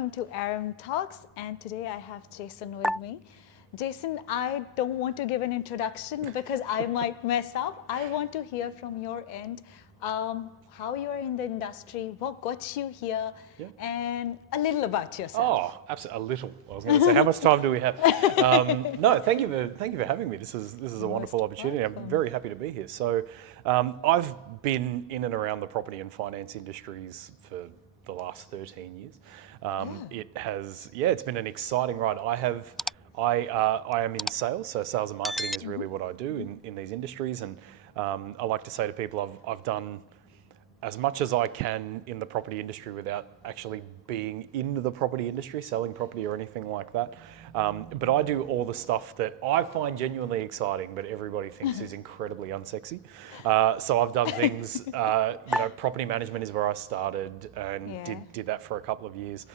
welcome to Arum Talks, and today I have Jason with me. Jason, I don't want to give an introduction because I might mess up. I want to hear from your end how you are in the industry, what got you here, and a little about yourself. Oh, absolutely, a little. I was going to say, how much time do we have? No, thank you for having me. This is a wonderful opportunity. I'm very happy to be here. So, I've been in and around the property and finance industries for the last 13 years. It's been an exciting ride. I am in sales, so sales and marketing is really what I do in these industries, and I like to say to people, I've done as much as I can in the property industry without actually being in the property industry, selling property or anything like that. But I do all the stuff that I find genuinely exciting, but everybody thinks is incredibly unsexy. So I've done things, property management is where I started and did that for a couple of years.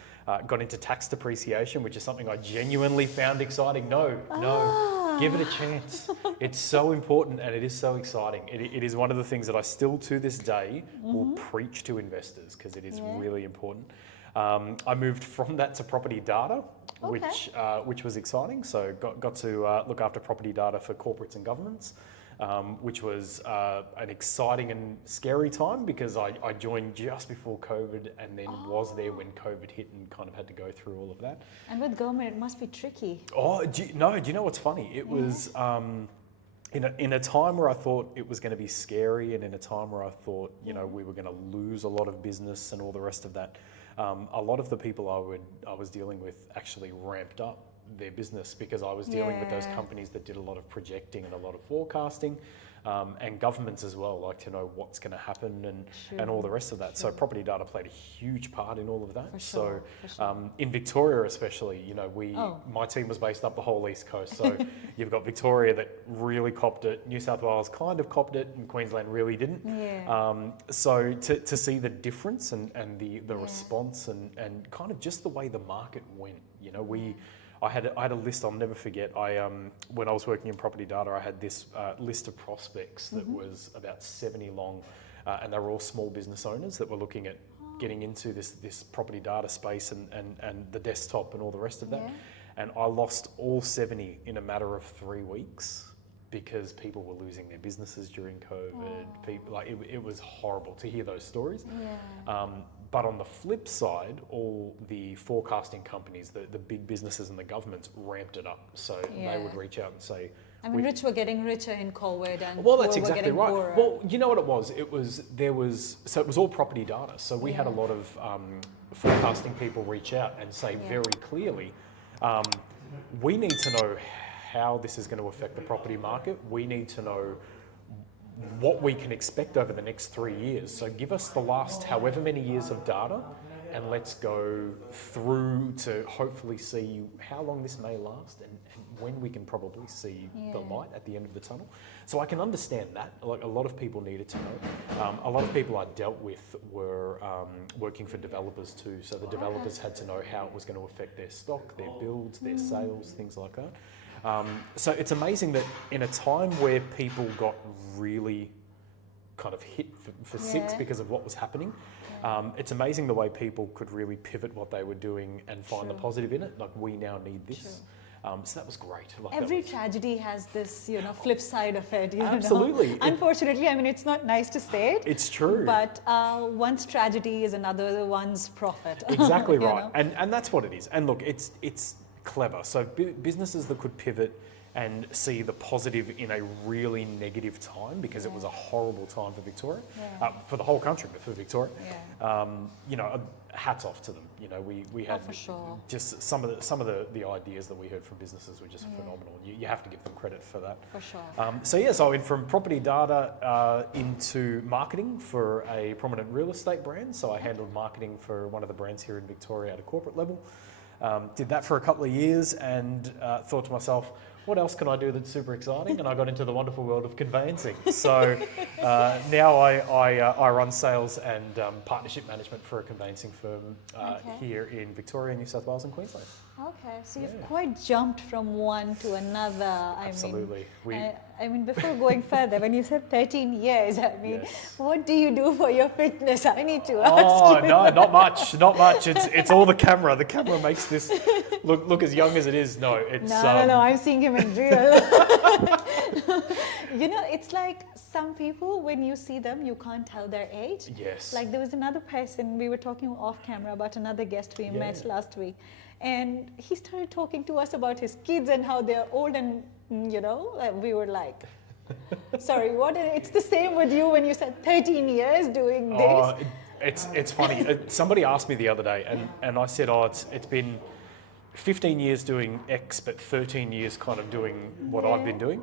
Got into tax depreciation, which is something I genuinely found exciting. No, give it a chance. It's so important and it is so exciting. It is one of the things that I still to this day will preach to investors because it is really important. I moved from that to property data, which was exciting. So got to look after property data for corporates and governments, which was an exciting and scary time because I joined just before COVID and then was there when COVID hit and kind of had to go through all of that. And with government, it must be tricky. Oh, do you know what's funny? It was in a time where I thought it was going to be scary and in a time where I thought, we were going to lose a lot of business and all the rest of that. A lot of the people I was dealing with actually ramped up their business because I was dealing with those companies that did a lot of projecting and a lot of forecasting, and governments as well, like to know what's going to happen and all the rest of that. So property data played a huge part in all of that. In Victoria especially, my team was based up the whole East Coast. So you've got Victoria that really copped it, New South Wales kind of copped it, and Queensland really didn't. So to see the difference and the response and kind of just the way the market went, I had a list I'll never forget. When I was working in property data, I had this list of prospects that was about 70 long, and they were all small business owners that were looking at getting into this property data space and the desktop and all the rest of that. And I lost all 70 in a matter of 3 weeks because people were losing their businesses during COVID. It was horrible to hear those stories. But on the flip side, all the forecasting companies, the big businesses and the governments ramped it up. So they would reach out and say... rich were getting richer in COVID and well, that's exactly getting right. poorer. Well, you know what it was? It was all property data. So we had a lot of forecasting people reach out and say very clearly, we need to know how this is going to affect the property market. We need to know what we can expect over the next 3 years. So give us the last however many years of data and let's go through to hopefully see how long this may last and when we can probably see the light at the end of the tunnel. So I can understand that. Like a lot of people needed to know. A lot of people I dealt with were working for developers too. So the developers had to know how it was going to affect their stock, their builds, their sales, things like that. So it's amazing that in a time where people got really kind of hit for six because of what was happening, it's amazing the way people could really pivot what they were doing and find the positive in it. Like, we now need this. So that was great. Every tragedy has this, flip side of it. Absolutely. Unfortunately, it's not nice to say it. It's true. But one's tragedy is another one's profit. Exactly right. And that's what it is. And look, it's clever. So businesses that could pivot and see the positive in a really negative time, because it was a horrible time for Victoria, for the whole country, but for Victoria. Hats off to them. We had just some of the ideas that we heard from businesses were just phenomenal. You have to give them credit for that. For sure. So I went from property data into marketing for a prominent real estate brand. So I handled marketing for one of the brands here in Victoria at a corporate level. Did that for a couple of years and thought to myself, what else can I do that's super exciting? And I got into the wonderful world of conveyancing. So now I run sales and partnership management for a conveyancing firm here in Victoria, New South Wales and Queensland. Okay, so you've quite jumped from one to another. Absolutely. I mean, before going further, when you said 13 years, I mean, Yes. what do you do for your fitness? I need to ask Oh you. no, not much, not much. It's all the camera. The camera makes this look as young as it is. No, it's No, I'm seeing him in real. You know, it's like some people, when you see them, you can't tell their age. Yes. Like there was another person, we were talking off camera about another guest we met last week. And he started talking to us about his kids and how they're old and, you know, we were like, sorry, what? It's the same with you when you said 13 years doing this. Oh, it's funny. Somebody asked me the other day, and I said, oh, it's been 15 years doing X, but 13 years kind of doing what I've been doing.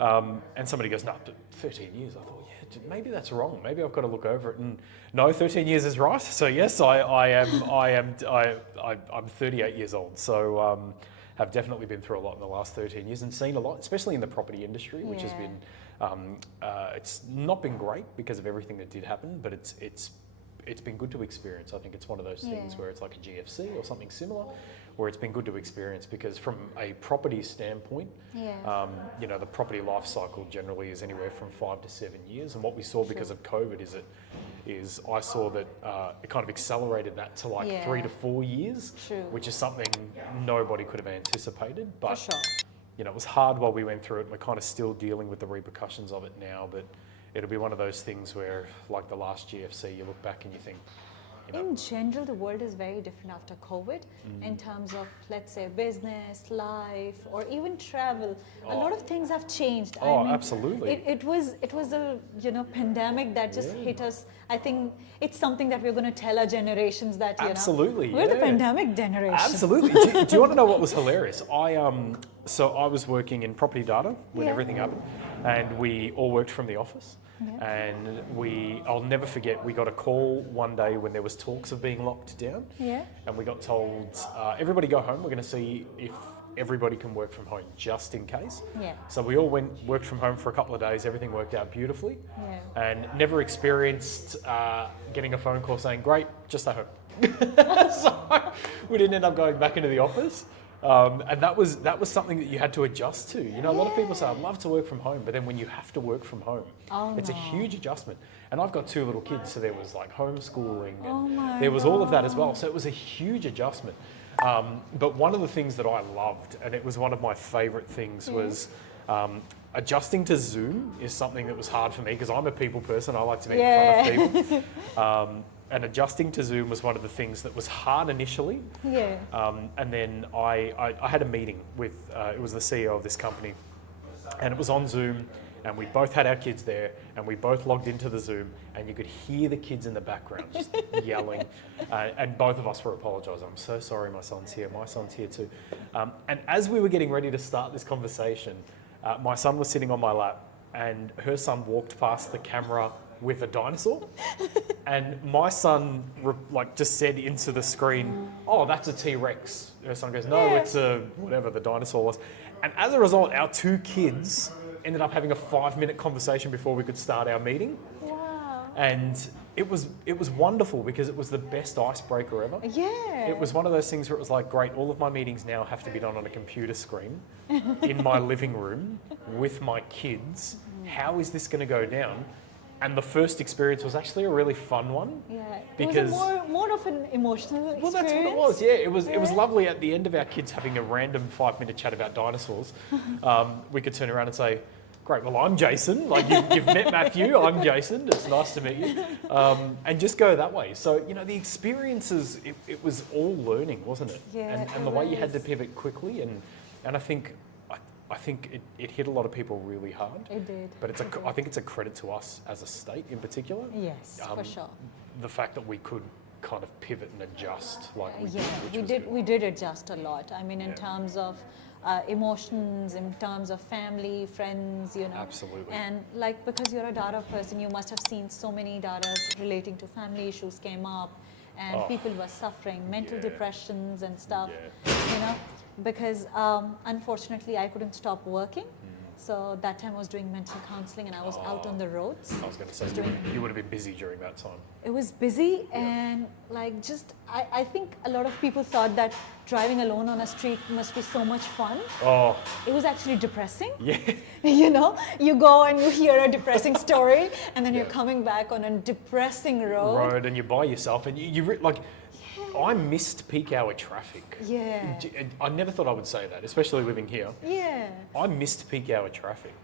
And somebody goes, no, 13 years. I thought, yeah, maybe that's wrong. Maybe I've got to look over it. And no, 13 years is right. So yes, I'm 38 years old. So have definitely been through a lot in the last 13 years and seen a lot, especially in the property industry, which has been, it's not been great because of everything that did happen, but it's been good to experience. I think it's one of those things where it's like a GFC or something similar, where it's been good to experience because from a property standpoint, you know, the property life cycle generally is anywhere from 5 to 7 years. And what we saw because of COVID is I saw that it kind of accelerated that to like 3 to 4 years, which is something nobody could have anticipated. But, For sure. you know, it was hard while we went through it, and we're kind of still dealing with the repercussions of it now. But it'll be one of those things where, like the last GFC, you look back and you think, you know, in general, the world is very different after COVID in terms of, let's say, business, life, or even travel. A lot of things have changed. Oh, I mean, absolutely. It was a, you know, pandemic that just hit us. I think it's something that we're going to tell our generations that, you Absolutely, know, we're the yeah. pandemic generation. Absolutely. Do you want to know what was hilarious? So I was working in property data when everything happened, and we all worked from the office. And I'll never forget, we got a call one day when there was talks of being locked down. And we got told, everybody go home, we're going to see if everybody can work from home, just in case. So we all worked from home for a couple of days, everything worked out beautifully. And never experienced getting a phone call saying, great, just stay home. So we didn't end up going back into the office. And that was something that you had to adjust to. You know, a lot of people say, I'd love to work from home, but then when you have to work from home, it's a huge adjustment. And I've got 2 little kids, so there was like homeschooling, and there was all of that as well. So it was a huge adjustment. But one of the things that I loved, and it was one of my favorite things, was adjusting to Zoom is something that was hard for me because I'm a people person. I like to be in front of people. And adjusting to Zoom was one of the things that was hard initially. And then I had a meeting with, it was the CEO of this company, and it was on Zoom, and we both had our kids there, and we both logged into the Zoom, and you could hear the kids in the background just yelling, and both of us were apologising. I'm so sorry, my son's here too. And as we were getting ready to start this conversation, my son was sitting on my lap, and her son walked past the camera with a dinosaur, and my son just said into the screen, oh, that's a T-Rex. Her son goes, no, it's a whatever the dinosaur was. And as a result, our 2 kids ended up having a 5-minute conversation before we could start our meeting. And it was wonderful because it was the best icebreaker ever. It was one of those things where it was like, great, all of my meetings now have to be done on a computer screen in my living room with my kids. How is this going to go down? And the first experience was actually a really fun one. Because it was more of an emotional experience. Well, that's what it was. It was lovely at the end of our kids having a random 5-minute chat about dinosaurs. We could turn around and say, great, well, I'm Jason. Like, you've met Matthew, I'm Jason. It's nice to meet you. And just go that way. So, you know, the experiences, it was all learning, wasn't it? And the way you had to pivot quickly. And I think it hit a lot of people really hard. It did. But I think it's a credit to us as a state in particular. Yes, for sure. The fact that we could kind of pivot and adjust like we did. Yeah, we did adjust a lot. I mean, in terms of emotions, in terms of family, friends, you know. Absolutely. And like, because you're a data person, you must have seen so many data relating to family issues came up, and people were suffering mental depressions and stuff, you know. Because unfortunately I couldn't stop working. So that time I was doing mental counseling and I was out on the roads. I was going to say, you would have been busy during that time. It was busy and like I think a lot of people thought that driving alone on a street must be so much fun. Oh, It was actually depressing. yeah. You know, you go and you hear a depressing story, and then you're Yeah. coming back on a depressing road. Road and you're by yourself and like, I missed peak hour traffic. Yeah. I never thought I would say that, especially living here. Yeah. I missed peak hour traffic.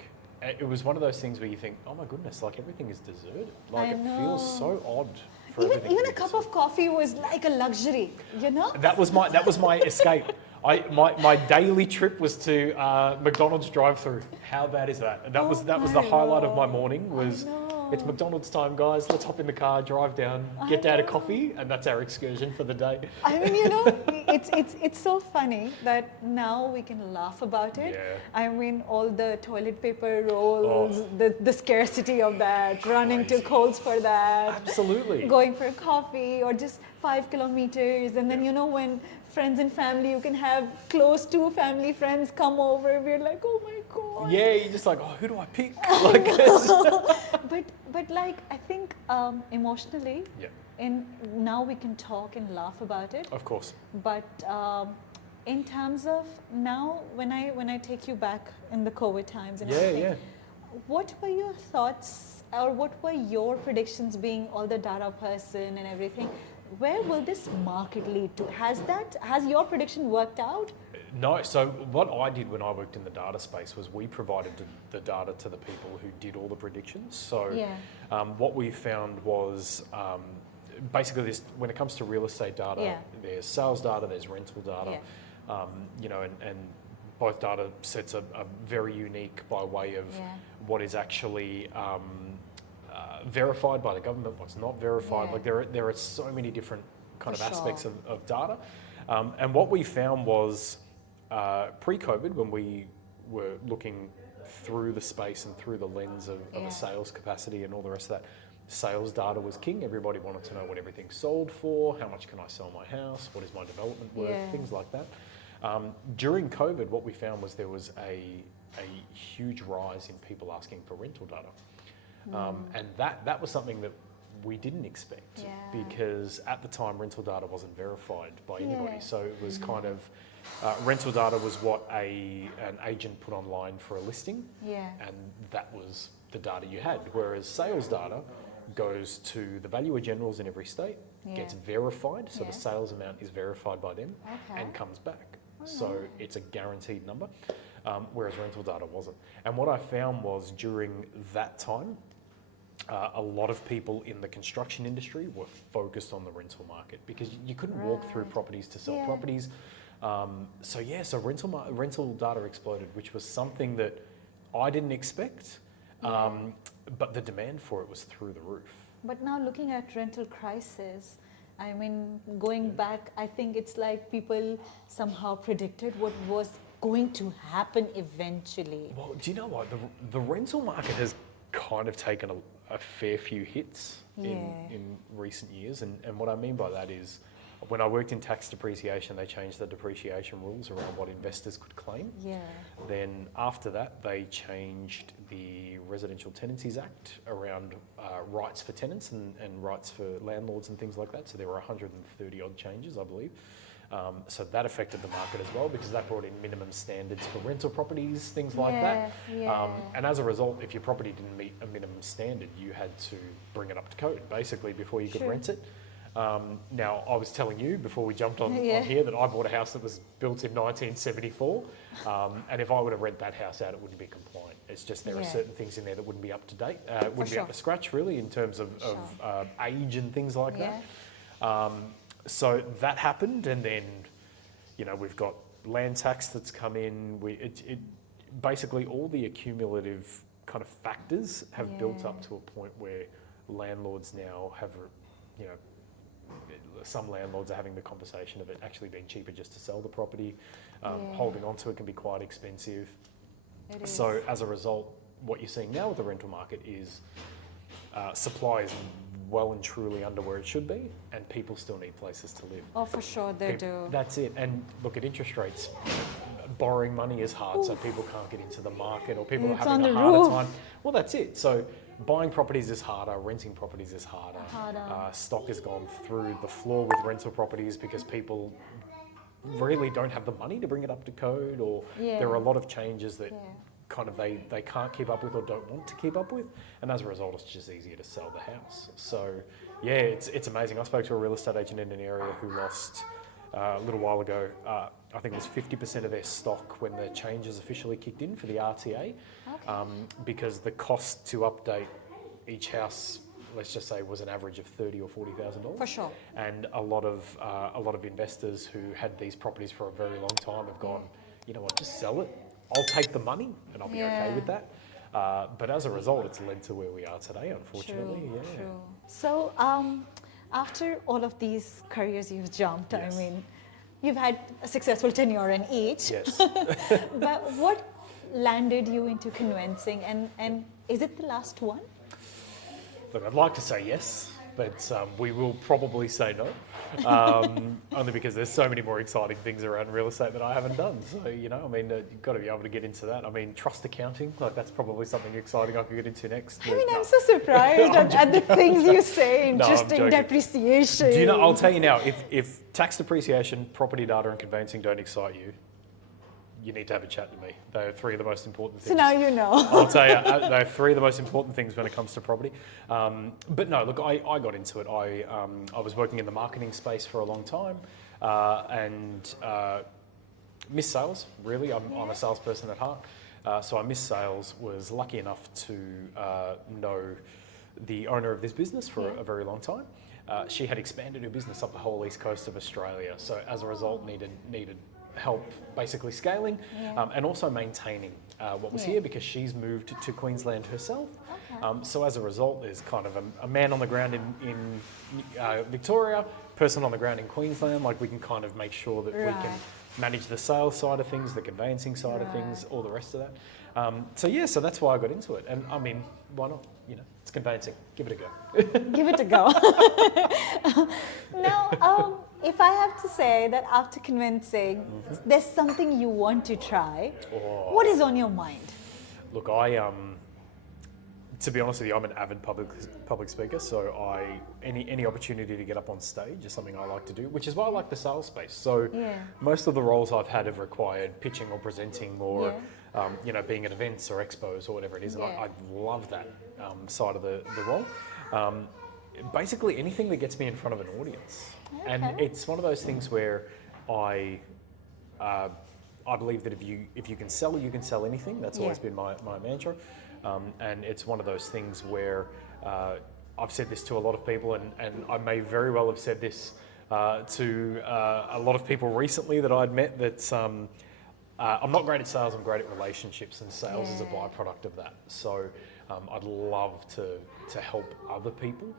It was one of those things where you think, oh my goodness, like everything is deserted. Like I it feels so odd for Even, everything. even to a be cup deserted. of coffee was like a luxury, you know? That was my escape. My daily trip was to McDonald's drive-through. How bad is that? And that was the my highlight of my God. morning. Was know. it's McDonald's time, guys. Let's hop in the car, drive down, get Dad a coffee, and that's our excursion for the day. I mean, it's so funny that now we can laugh about it. Yeah. I mean, all the toilet paper rolls, the scarcity of that, running to Crazy. Coles for that, Absolutely. going for a coffee or just 5 kilometers. And then, you know, when friends and family, you can have close to family friends come over. We're like, oh my God. Yeah, you're just like, oh, who do I pick? Like, But like, I think emotionally, yeah, now we can talk and laugh about it. of course. But in terms of now, when I take you back in the COVID times and Yeah, everything, yeah. what were your thoughts or what were your predictions, being all the data person and everything? Where will this market lead to? Has your prediction worked out? No, so what I did when I worked in the data space was we provided the data to the people who did all the predictions. So Yeah. what we found was basically this, when it comes to real estate data, Yeah. there's sales data, there's rental data, you know, and both data sets are very unique by way of Yeah. what is actually verified by the government, what's not verified. Yeah. Like there are so many different kind For of aspects sure. of data. And what we found was pre-COVID, when we were looking through the space and through the lens of Yeah. a sales capacity and all the rest of that, sales data was king. Everybody wanted to know what everything sold for, how much can I sell my house, what is my development worth, Yeah. things like that. During COVID, what we found was there was a huge rise in people asking for rental data. And that was something that we didn't expect, Yeah. because at the time rental data wasn't verified by anybody. Yeah. So it was kind of rental data was what an agent put online for a listing, Yeah. and that was the data you had. Whereas sales data goes to the valuer generals in every state, gets Yeah. verified, so Yeah. the sales amount is verified by them, Okay. and comes back. So it's a guaranteed number, whereas rental data wasn't. And what I found was during that time, a lot of people in the construction industry were focused on the rental market because you couldn't walk through Right. properties to sell Yeah. properties. So rental data exploded, which was something that I didn't expect, but the demand for it was through the roof. But now looking at rental crisis, I mean, going back, I think it's like people somehow predicted what was going to happen eventually. Well, do you know what? The rental market has kind of taken a fair few hits Yeah. in recent years. And what I mean by that is, when I worked in tax depreciation, they changed the depreciation rules around what investors could claim. Yeah. Then after that, they changed the Residential Tenancies Act around rights for tenants and rights for landlords and things like that. So there were 130 odd changes, I believe. So that affected the market as well, because that brought in minimum standards for rental properties, things like that. Yeah. And as a result, if your property didn't meet a minimum standard, you had to bring it up to code, basically, before you could Sure. rent it. Now, I was telling you before we jumped on Yeah. here that I bought a house that was built in 1974, and if I were to rent that house out, it wouldn't be compliant. It's just there are Yeah. certain things in there that wouldn't be up to date, wouldn't be sure. up to scratch, really, in terms of age and things like Yeah. that. So that happened, and then, you know, we've got land tax that's come in. Basically all the accumulative kind of factors have built up Yeah. to a point where landlords now have, you know, some landlords are having the conversation of it actually being cheaper just to sell the property. Yeah. Holding on to it can be quite expensive. It is. So as a result, what you're seeing now with the rental market is supply is well and truly under where it should be, and people still need places to live. Oh, for sure they do. That's it. And look at interest rates. Borrowing money is hard, so people can't get into the market, or people It's are on having a the harder roof. time. Well, that's it. So buying properties is harder, renting properties is harder. Harder. Stock has gone through the floor with rental properties because people really don't have the money to bring it up to code, or there are a lot of changes that kind of they can't keep up with or don't want to keep up with, and as a result it's just easier to sell the house. So yeah, it's amazing. I spoke to a real estate agent in an area who lost a little while ago, I think it was 50% of their stock when the changes officially kicked in for the RTA, because the cost to update each house, let's just say, was an average of $30,000 or $40,000. For sure. And a lot of investors who had these properties for a very long time have gone, you know what, just sell it. I'll take the money and I'll be okay with that. But as a result, it's led to where we are today, unfortunately. True. So after all of these careers you've jumped, I mean, you've had a successful tenure in each. Yes. But what landed you into convincing, and is it the last one? Look, I'd like to say yes, but we will probably say no, only because there's so many more exciting things around real estate that I haven't done. So, you know, I mean, you've got to be able to get into that. I mean, trust accounting, like that's probably something exciting I could get into next. I mean, I'm so surprised at the things you say, interesting depreciation. Do you know, I'll tell you now, if tax depreciation, property data and conveyancing don't excite you, you need to have a chat to me. They are three of the most important things. So now you know. I'll tell you, they're three of the most important things when it comes to property. But no, look, I got into it. I was working in the marketing space for a long time, and missed sales, really. I'm a salesperson at heart. So I missed sales, was lucky enough to know the owner of this business for a very long time. She had expanded her business up the whole east coast of Australia. So as a result, needed help basically scaling and also maintaining what was here, because she's moved to Queensland herself. So as a result, there's kind of a man on the ground in Victoria, person on the ground in Queensland. Like, we can kind of make sure that we can manage the sales side of things, the conveyancing side of things, all the rest of that. So that's why I got into it. And I mean, why not? You know, it's conveyancing. Give it a go. Give it a go. Now, if I have to say that after convincing, there's something you want to try, what is on your mind? Look, to be honest with you, I'm an avid public speaker, so any opportunity to get up on stage is something I like to do, which is why I like the sales space. So most of the roles I've had have required pitching or presenting or you know, being at events or expos or whatever it is, and I love that side of the role. Basically anything that gets me in front of an audience. And it's one of those things where I believe that if you can sell, you can sell anything. That's always been my mantra. And it's one of those things where I've said this to a lot of people, and I may very well have said this to a lot of people recently that I'd met, that I'm not great at sales, I'm great at relationships, and sales is a byproduct of that. So I'd love to help other people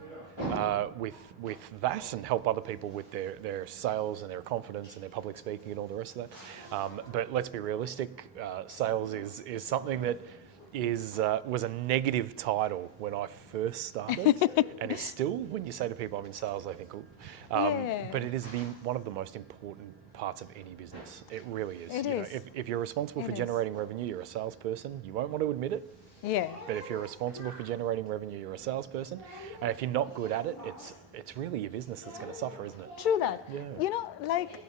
with that, and help other people with their sales and their confidence and their public speaking and all the rest of that. But let's be realistic, sales is something that was a negative title when I first started, and is still. When you say to people I'm in sales, they think, "Cool," but it is one of the most important parts of any business. It really is. It is. is. If you're responsible for generating revenue, you're a salesperson. You won't want to admit it. Yeah. But if you're responsible for generating revenue, you're a salesperson. And if you're not good at it, it's really your business that's going to suffer, isn't it? True that. Yeah. You know, like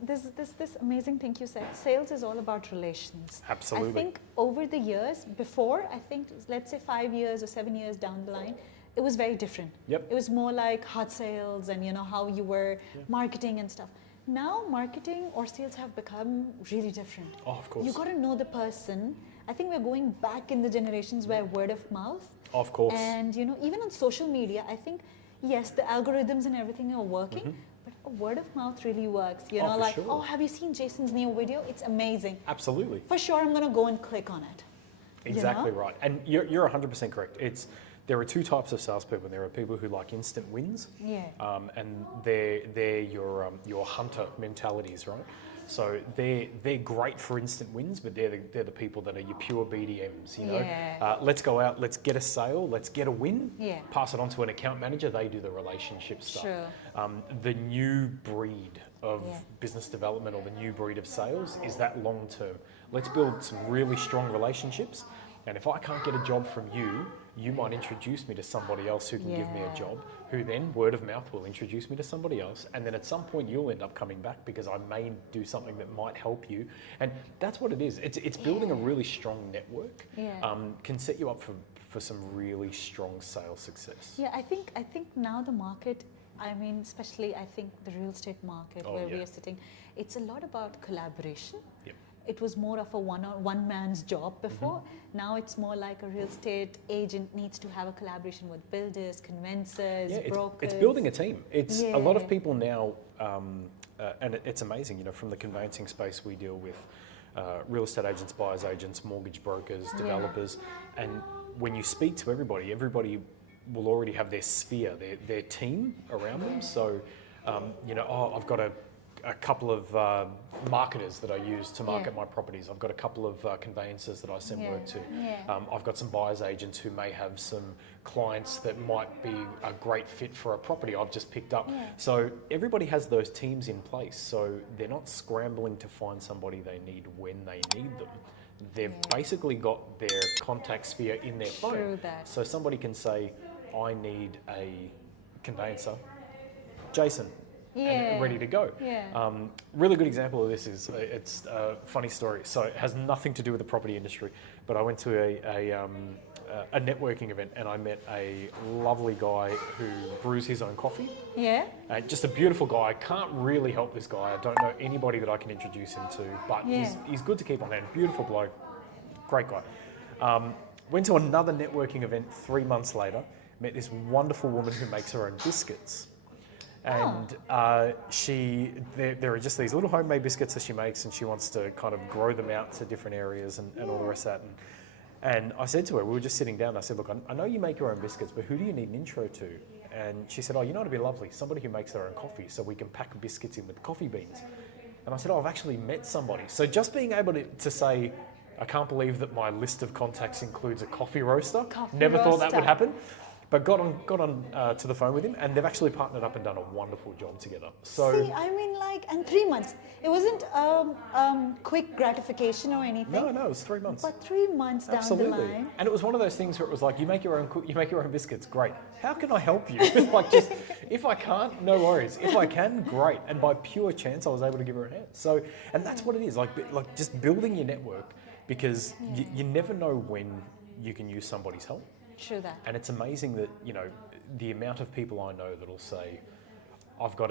this amazing thing you said. Sales is all about relations. Absolutely. I think over the years, I think let's say 5 years or 7 years down the line, it was very different. Yep. It was more like hard sales and, you know, how you were marketing and stuff. Now marketing or sales have become really different. Oh, of course. You got to know the person. I think we're going back in the generations where word of mouth. Of course. And, you know, even on social media, I think, yes, the algorithms and everything are working, but a word of mouth really works. You know, like, oh, have you seen Jason's new video? It's amazing. Absolutely. For sure, I'm going to go and click on it. Exactly right. And you're 100% correct. There are two types of salespeople. There are people who like instant wins, and they're your hunter mentalities, right? So they're great for instant wins, but they're the people that are your pure BDMs. You know, let's go out, let's get a sale, let's get a win, pass it on to an account manager. They do the relationship stuff. Sure. The new breed of business development, or the new breed of sales, is that long term. Let's build some really strong relationships. And if I can't get a job from you, you might introduce me to somebody else who can give me a Yeah. job, who then word of mouth will introduce me to somebody else. And then at some point you'll end up coming back because I may do something that might help you. And that's what it is. It's building a really strong network, Yeah. can set you up for some really strong sales success. Yeah, I think now the market, I mean, especially I think the real estate market Oh, where we yeah. are sitting, it's a lot about collaboration. Yep. It was more of a one man's job before. Now it's more like a real estate agent needs to have a collaboration with builders, conveyancers, Yeah, brokers. it's building a team. It's a lot of Yeah. people now, and it's amazing. You know, from the conveyancing space, we deal with real estate agents, buyers agents, mortgage brokers, Yeah. developers, and when you speak to everybody, everybody will already have their sphere, their team around them. So, you know, I've got a couple of marketers that I use to market Yeah. my properties. I've got a couple of conveyancers that I send Yeah. work to. Yeah. I've got some buyers agents who may have some clients that might be a great fit for a property I've just picked up. Yeah. So everybody has those teams in place. So they're not scrambling to find somebody they need when they need them. They've Yeah. basically got their contact sphere in their phone. True that. So somebody can say, I need a conveyancer. Jason. Yeah. And ready to go. Yeah. Really good example of this is it's a funny story. So it has nothing to do with the property industry, but I went to a networking event and I met a lovely guy who brews his own coffee. Yeah. Just a beautiful guy. I can't really help this guy. I don't know anybody that I can introduce him to, but Yeah. he's good to keep on hand. Beautiful bloke, great guy. Went to another networking event 3 months later. Met this wonderful woman who makes her own biscuits. And there are just these little homemade biscuits that she makes, and she wants to kind of grow them out to different areas and all the rest of that. And I said to her, we were just sitting down, I said, look, I know you make your own biscuits, but who do you need an intro to? And she said, oh, you know what'd be lovely? Somebody who makes their own coffee so we can pack biscuits in with coffee beans. And I said, oh, I've actually met somebody. So just being able to say, I can't believe that my list of contacts includes a coffee roaster. Never thought that would happen. But got on to the phone with him, and they've actually partnered up and done a wonderful job together. So see, I mean, like, and 3 months. It wasn't quick gratification or anything. no, it was 3 months. But 3 months down Absolutely. the line. And it was one of those things where it was like, you make your own biscuits, great. How can I help you? Like, just if I can't, no worries. If I can, great. And by pure chance, I was able to give her a hand. So, and that's what it is, like just building your network, because you never know when you can use somebody's help. True that. And it's amazing that, you know, the amount of people I know that'll say, I've got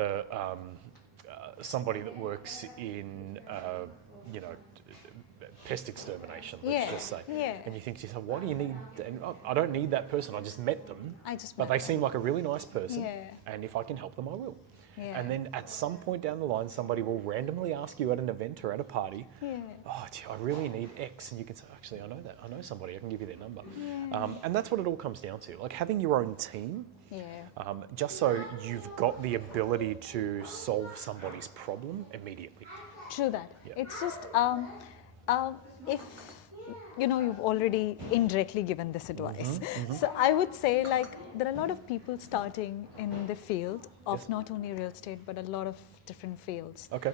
somebody that works in, you know, pest extermination, let's just say. Yeah. And you think to yourself, why do you need, and I don't need that person, I just met them. But they met seem like a really nice person. Yeah. And if I can help them, I will. Yeah. And then at some point down the line, somebody will randomly ask you at an event or at a party, Yeah. oh, gee, I really need X. And you can say, actually, I know that. I know somebody. I can give you their number. Yeah. And that's what it all comes down to. Like having your own team, Yeah. just so you've got the ability to solve somebody's problem immediately. True that. Yeah. It's just if you know you've already indirectly given this advice. So I would say like there are a lot of people starting in the field of Yes. not only real estate but a lot of different fields. Okay.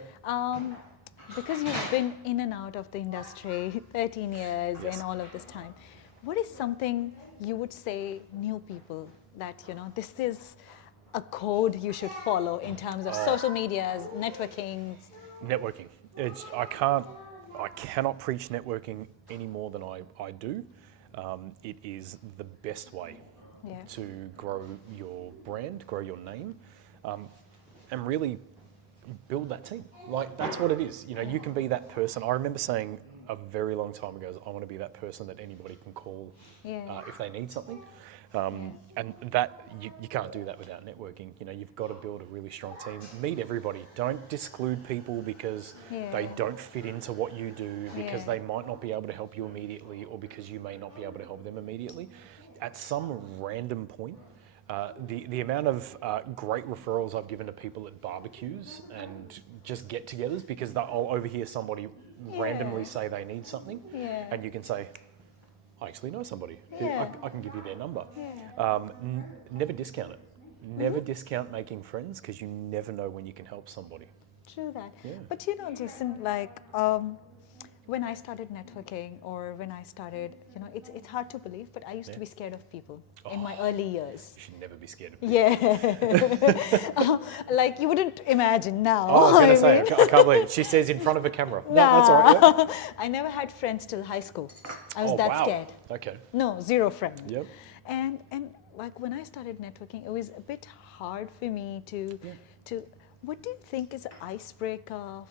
Because you've been in and out of the industry 13 years Yes. and all of this time, what is something you would say new people that you know this is a code you should follow in terms of social medias, networking? Networking. I cannot preach networking any more than I do. It is the best way Yeah. to grow your brand, grow your name, and really build that team. Like that's what it is. You know, you can be that person. I remember saying a very long time ago, I want to be that person that anybody can call if they need something. And that you can't do that without networking. You know, you've got to build a really strong team. Meet everybody. Don't disclude people because they don't fit into what you do, because they might not be able to help you immediately, or because you may not be able to help them immediately. At some random point, the amount of great referrals I've given to people at barbecues and just get-togethers, because I'll overhear somebody randomly say they need something, and you can say, I actually know somebody who I can give you their number. Never discount it. Never discount making friends, because you never know when you can help somebody. True that. Yeah. But you know, Jason, like when I started networking, or when I started, it's hard to believe, but I used to be scared of people in my early years. You should never be scared of people. Yeah. Like you wouldn't imagine now. Oh, I was going to say, mean. I can't believe it. She says in front of a camera. No, that's all right. Yeah. I never had friends till high school. I was Oh, that wow. scared. Okay. No, zero friend. Yep. And like when I started networking, it was a bit hard for me to what do you think is an icebreaker?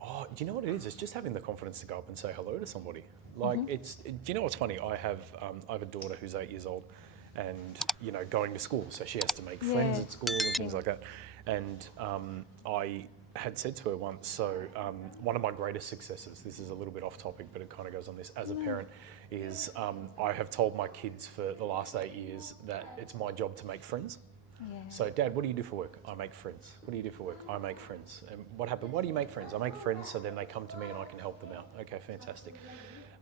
Oh, do you know what it is? It's just having the confidence to go up and say hello to somebody. Like do you know what's funny? I have a daughter who's 8 years old, and going to school, so she has to make friends at school and things like that. And I had said to her once, so one of my greatest successes, this is a little bit off topic, but it kind of goes on this, as a parent, is I have told my kids for the last 8 years that it's my job to make friends. Yeah. So, Dad, what do you do for work? I make friends. What do you do for work? I make friends. And what happened? Why do you make friends? I make friends so then they come to me and I can help them out. Okay, fantastic.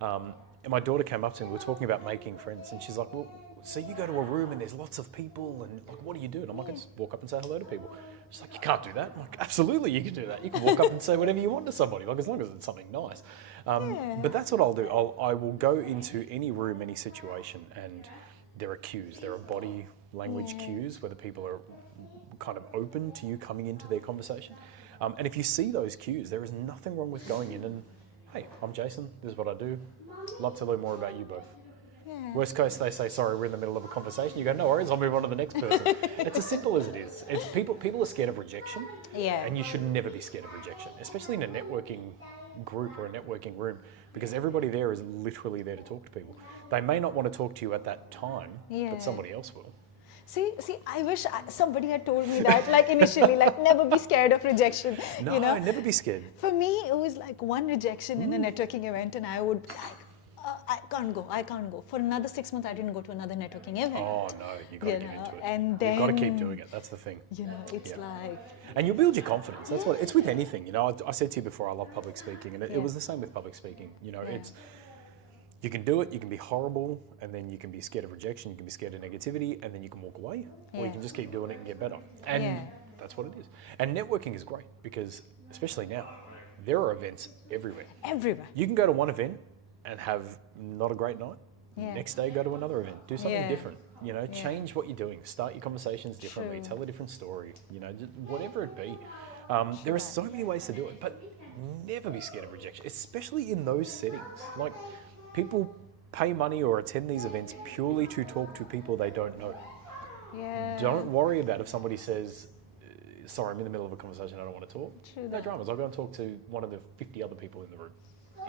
And my daughter came up to me, we were talking about making friends, and she's like, well, so you go to a room and there's lots of people, and like, what do you do? And I'm like, I just walk up and say hello to people. She's like, you can't do that. I'm like, absolutely you can do that. You can walk up and say whatever you want to somebody, like as long as it's something nice. But that's what I'll do. I will go into any room, any situation, and there are cues. There are body language cues, whether people are kind of open to you coming into their conversation. And if you see those cues, there is nothing wrong with going in and, hey, I'm Jason, this is what I do. Love to learn more about you both. Yeah. Worst case, they say, sorry, we're in the middle of a conversation. You go, no worries, I'll move on to the next person. It's as simple as it is. It's people are scared of rejection. Yeah. And you should never be scared of rejection, especially in a networking group or a networking room, because everybody there is literally there to talk to people. They may not want to talk to you at that time, but somebody else will. See, I wish somebody had told me that, like initially, like never be scared of rejection. No, never be scared. For me, it was like one rejection in a networking event, and I would be like, I can't go. For another 6 months, I didn't go to another networking event. Oh no, you got to get into it. And then you've got to keep doing it. That's the thing. It's like. And you'll build your confidence. That's what it's with anything. I said to you before, I love public speaking, and it was the same with public speaking. It's. You can do it, you can be horrible, and then you can be scared of rejection, you can be scared of negativity, and then you can walk away. Or you can just keep doing it and get better. And that's what it is. And networking is great because, especially now, there are events everywhere. Everywhere. You can go to one event and have not a great night. Next day, go to another event. Do something different. Change what you're doing. Start your conversations differently. Tell a different story. Just whatever it be. There are so many ways to do it, but never be scared of rejection, especially in those settings. Like, people pay money or attend these events purely to talk to people they don't know. Yeah. Don't worry about if somebody says, sorry, I'm in the middle of a conversation, I don't want to talk. No dramas. I'll go and talk to one of the 50 other people in the room.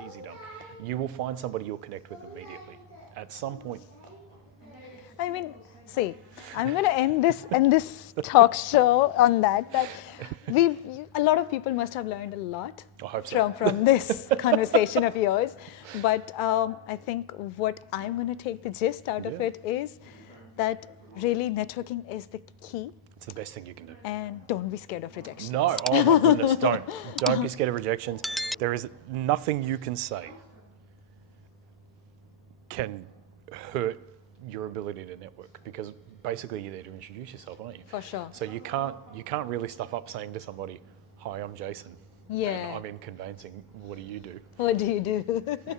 Easy done. You will find somebody you'll connect with immediately at some point. I mean, see, I'm going to end this talk show on that a lot of people must have learned a lot I hope so. from this conversation of yours. But I think what I'm going to take the gist out of it is that really networking is the key. It's the best thing you can do. And don't be scared of rejection. No, oh my goodness, don't. Don't be scared of rejections. There is nothing you can say can hurt your ability to network, because basically you're there to introduce yourself, aren't you? For sure. So you can't really stuff up saying to somebody, hi, I'm Jason. Yeah. And I'm in conveyancing. What do you do? What do you do?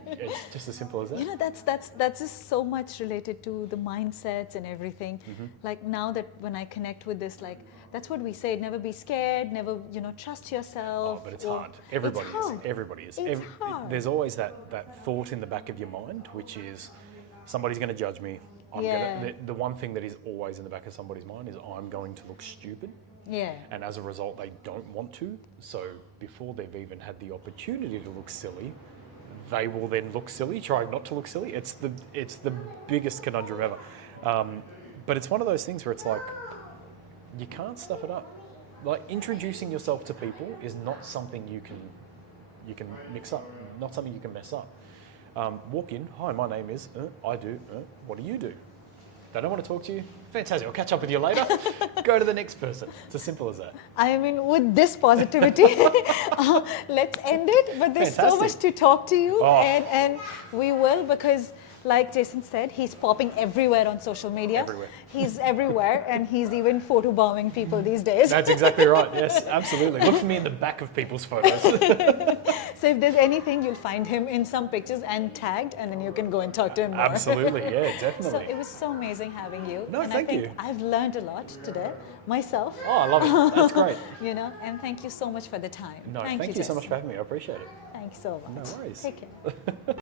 It's just as simple as that. That's just so much related to the mindsets and everything. Like now that when I connect with this, like that's what we say, never be scared, never, trust yourself. Oh, but it's hard. Everybody it's hard. is. Everybody is. It's hard. There's always that thought in the back of your mind, which is somebody's going to judge me. The one thing that is always in the back of somebody's mind is I'm going to look stupid. Yeah. And as a result, they don't want to. So before they've even had the opportunity to look silly, they will then look silly, trying not to look silly. It's the biggest conundrum ever. But it's one of those things where it's like, you can't stuff it up. Like, introducing yourself to people is not something you can mix up, not something you can mess up. Walk in, hi, my name is, I do, what do you do? They don't want to talk to you? Fantastic, I'll catch up with you later. Go to the next person. It's as simple as that. I mean, with this positivity, let's end it. But there's so much to talk to you, and we will, because like Jason said, he's popping everywhere on social media. Everywhere. He's everywhere, and he's even photobombing people these days. That's exactly right. Yes, absolutely. Look for me in the back of people's photos. So if there's anything, you'll find him in some pictures and tagged, and then you can go and talk to him more. Absolutely, yeah, So definitely. it was so amazing having you. No, and thank I think you. I've learned a lot today myself. Oh, I love it. That's great. You know, and thank you so much for the time. No, thank you so much Jason. for having me. I appreciate it. Thank you so much. No worries. Take care.